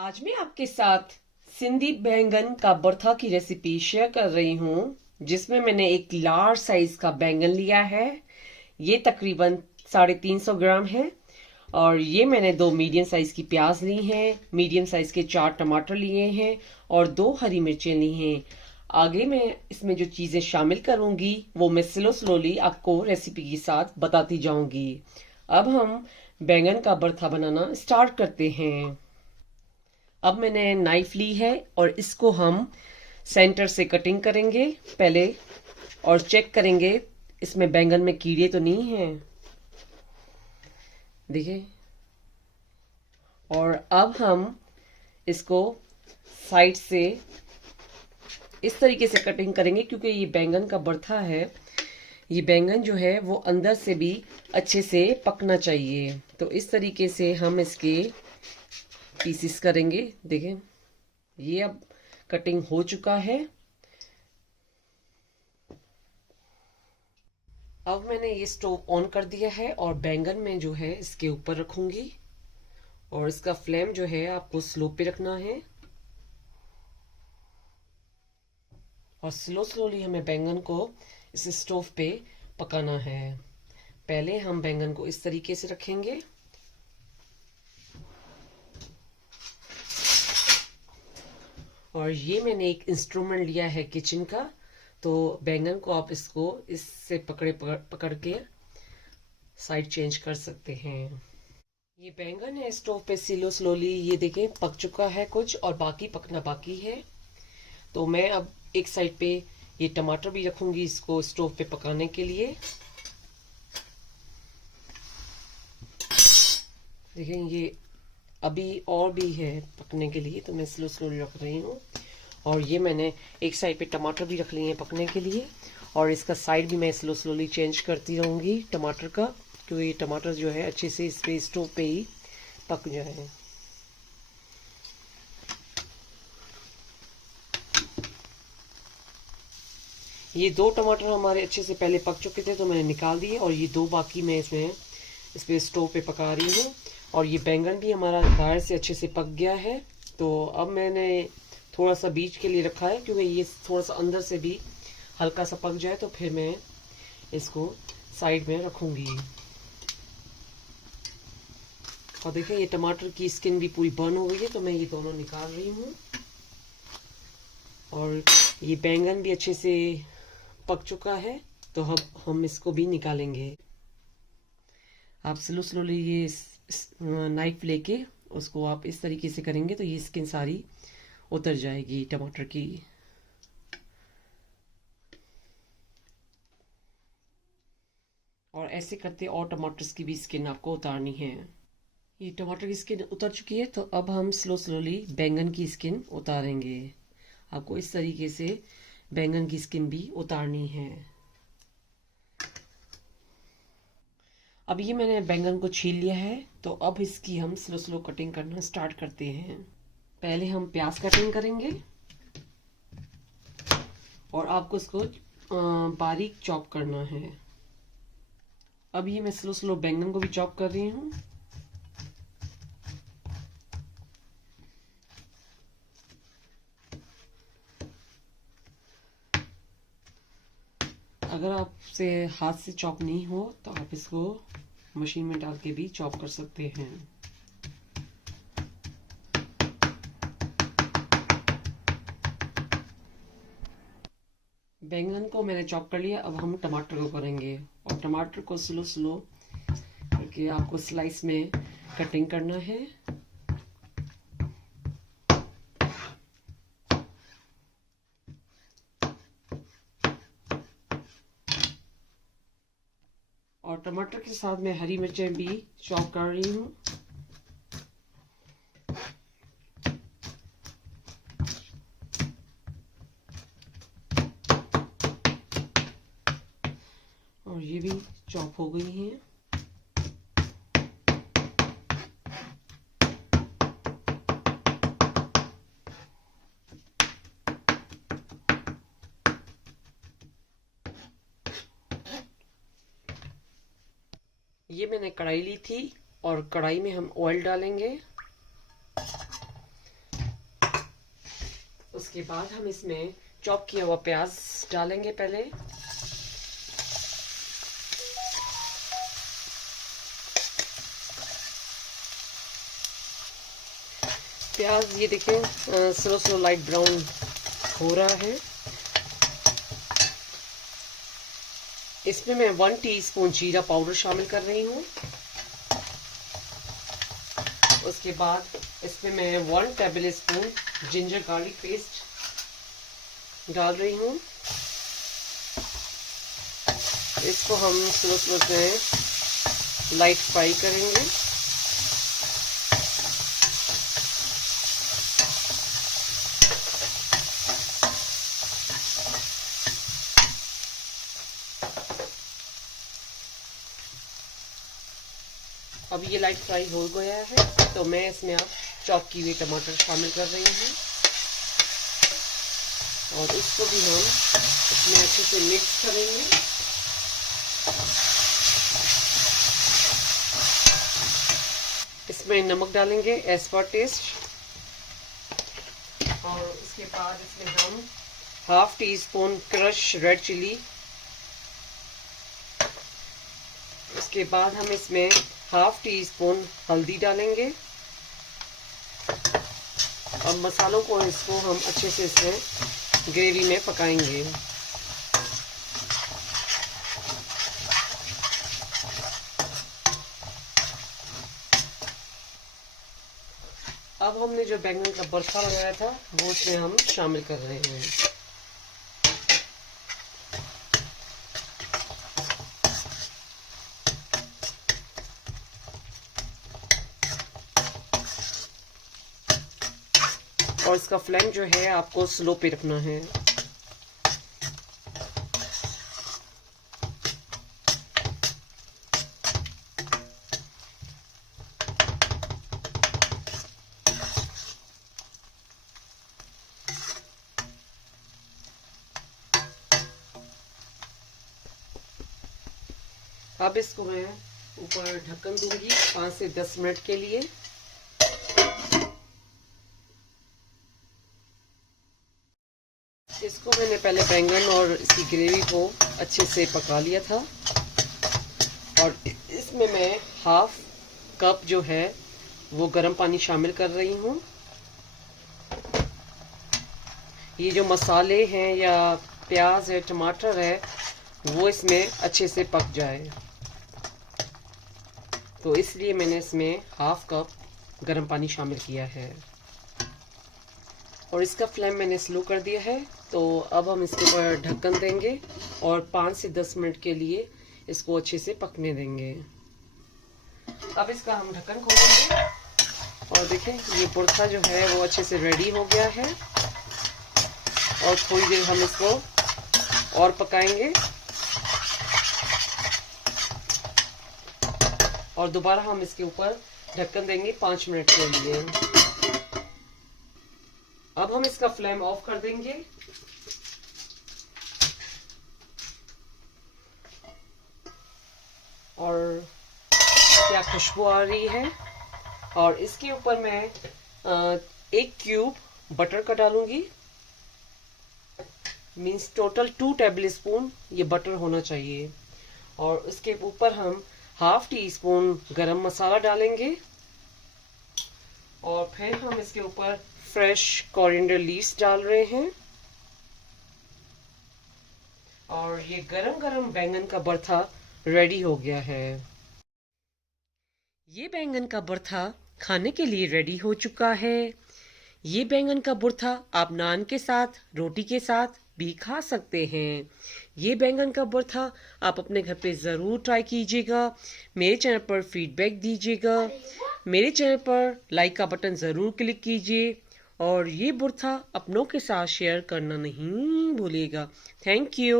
आज मैं आपके साथ सिंधी बैंगन का भरथा की रेसिपी शेयर कर रही हूँ, जिसमें मैंने एक लार्ज साइज का बैंगन लिया है। ये तकरीबन 350 ग्राम है। और ये मैंने 2 मीडियम साइज की प्याज ली हैं, मीडियम साइज के 4 टमाटर लिए हैं और 2 हरी मिर्चें ली हैं। आगे मैं इसमें जो चीजें शामिल करूंगी वो मैं स्लोली आपको रेसिपी के साथ बताती जाऊंगी। अब हम बैंगन का भरथा बनाना स्टार्ट करते हैं। अब मैंने नाइफ ली है और इसको हम सेंटर से कटिंग करेंगे पहले, और चेक करेंगे इसमें बैंगन में कीड़े तो नहीं हैं। देखिए। और अब हम इसको साइड से इस तरीके से कटिंग करेंगे, क्योंकि ये बैंगन का भरथा है। ये बैंगन जो है वो अंदर से भी अच्छे से पकना चाहिए। तो इस तरीके से हम इसके पीसेस करेंगे। देखें, ये अब कटिंग हो चुका है। अब मैंने ये स्टोव ऑन कर दिया है और बैंगन में जो है इसके ऊपर रखूंगी, और इसका फ्लेम जो है आपको स्लो पे रखना है। और स्लोली हमें बैंगन को इस स्टोव पे पकाना है। पहले हम बैंगन को इस तरीके से रखेंगे, और ये मैंने एक इंस्ट्रूमेंट लिया है किचन का। तो बैंगन को आप इसको इससे पकड़ के साइड चेंज कर सकते हैं। ये बैंगन है स्टोव पे स्लोली, ये देखें पक चुका है कुछ, और बाकी पकना बाकी है। तो मैं अब एक साइड पे ये टमाटर भी रखूंगी इसको स्टोव पे पकाने के लिए। देखें, ये अभी और भी है पकने के लिए, तो मैं स्लोली रख रही हूँ। और ये मैंने एक साइड पे टमाटर भी रख लिए हैं पकने के लिए, और इसका साइड भी मैं स्लोली चेंज करती रहूँगी टमाटर का, क्योंकि ये टमाटर जो है अच्छे से इस पे स्टोव पे ही पक जाए। ये 2 टमाटर हमारे अच्छे से पहले पक चुके थे, तो मैंने निकाल दिए, और ये 2 बाकी मैं इसमें इस पे स्टोव पे पका रही हूँ। और ये बैंगन भी हमारा बाहर से अच्छे से पक गया है। तो अब मैंने थोड़ा सा बीच के लिए रखा है, क्योंकि ये थोड़ा सा अंदर से भी हल्का सा पक जाए, तो फिर मैं इसको साइड में रखूंगी। और देखिए, ये टमाटर की स्किन भी पूरी बर्न हो गई है, तो मैं ये दोनों निकाल रही हूँ। और ये बैंगन भी अच्छे से पक चुका है, तो हम इसको भी निकालेंगे। आप स्लोली ये नाइफ लेके उसको आप इस तरीके से करेंगे, तो ये स्किन सारी उतर जाएगी टमाटर की। और ऐसे करते और टमाटर्स की भी स्किन आपको उतारनी है। ये टमाटर की स्किन उतर चुकी है, तो अब हम स्लोली बैंगन की स्किन उतारेंगे। आपको इस तरीके से बैंगन की स्किन भी उतारनी है। अब ये मैंने बैंगन को छील लिया है, तो अब इसकी हम स्लो कटिंग करना स्टार्ट करते हैं। पहले हम प्याज कटिंग करेंगे, और आपको इसको बारीक चॉप करना है। अब ये मैं स्लो बैंगन को भी चॉप कर रही हूँ। अगर आपसे हाथ से चॉप नहीं हो, तो आप इसको मशीन में डाल के भी चॉप कर सकते हैं। बैंगन को मैंने चॉप कर लिया। अब हम टमाटर को करेंगे, और टमाटर को स्लो करके आपको स्लाइस में कटिंग करना है। और टमाटर के साथ मैं हरी मिर्चें भी चॉप कर रही हूँ। और ये भी चॉप हो गई हैं। ये मैंने कढ़ाई ली थी, और कढ़ाई में हम ऑयल डालेंगे। उसके बाद हम इसमें चॉप किया हुआ प्याज डालेंगे पहले। प्याज ये देखें स्लो स्लो लाइट ब्राउन हो रहा है। इसमें मैं 1 टीस्पून जीरा पाउडर शामिल कर रही हूँ। उसके बाद इसमें मैं 1 table spoon ginger garlic paste डाल रही हूँ। इसको हम स्लो स्लो से लाइट फ्राई करेंगे। अब ये लाइट फ्राई हो गया है तो मैं इसमें अब चॉप किए हुए टमाटर शामिल कर रही हूँ और इसको भी हम इसमें अच्छे से मिक्स करेंगे। इसमें नमक डालेंगे एज पर टेस्ट और उसके बाद इसमें हम 1/2 टीस्पून क्रश रेड चिली। उसके बाद हम इसमें 1/2 टीस्पून हल्दी डालेंगे और मसालों को इसको हम अच्छे से इसमें ग्रेवी में पकाएंगे। अब हमने जो बैंगन का भरता लगाया था वो इसमें हम शामिल कर रहे हैं। और इसका फ्लेम जो है आपको स्लो पे रखना है। अब इसको मैं ऊपर ढक्कन दूंगी 5 से 10 मिनट के लिए। इसको मैंने पहले बैंगन और इसकी ग्रेवी को अच्छे से पका लिया था और इसमें मैं 1/2 कप जो है वो गर्म पानी शामिल कर रही हूँ। ये जो मसाले हैं या प्याज है टमाटर है वो इसमें अच्छे से पक जाए तो इसलिए मैंने इसमें 1/2 कप गर्म पानी शामिल किया है और इसका फ्लेम मैंने स्लो कर दिया है। तो अब हम इसके ऊपर ढक्कन देंगे और 5 से 10 मिनट के लिए इसको अच्छे से पकने देंगे। अब इसका हम ढक्कन खोलेंगे और देखें ये भरता जो है वो अच्छे से रेडी हो गया है और थोड़ी देर हम इसको और पकाएंगे और दोबारा हम इसके ऊपर ढक्कन देंगे 5 मिनट के लिए। अब हम इसका फ्लेम ऑफ कर देंगे और क्या खुशबू आ रही है। और इसके ऊपर मैं 1 क्यूब बटर का डालूंगी। मीन्स टोटल 2 टेबल स्पून ये बटर होना चाहिए और उसके ऊपर हम 1/2 टीस्पून गरम मसाला डालेंगे और फिर हम इसके ऊपर फ्रेश कोरिएंडर लीव्स डाल रहे हैं और ये गरम गरम बैंगन का भरता रेडी हो गया है। ये बैंगन का भरता खाने के लिए रेडी हो चुका है। ये बैंगन का भरता आप नान के साथ रोटी के साथ भी खा सकते हैं। ये बैंगन का भरता आप अपने घर पे ज़रूर ट्राई कीजिएगा। मेरे चैनल पर फीडबैक दीजिएगा। मेरे चैनल पर लाइक का बटन ज़रूर क्लिक कीजिए और ये भरता अपनों के साथ शेयर करना नहीं भूलिएगा। Thank you.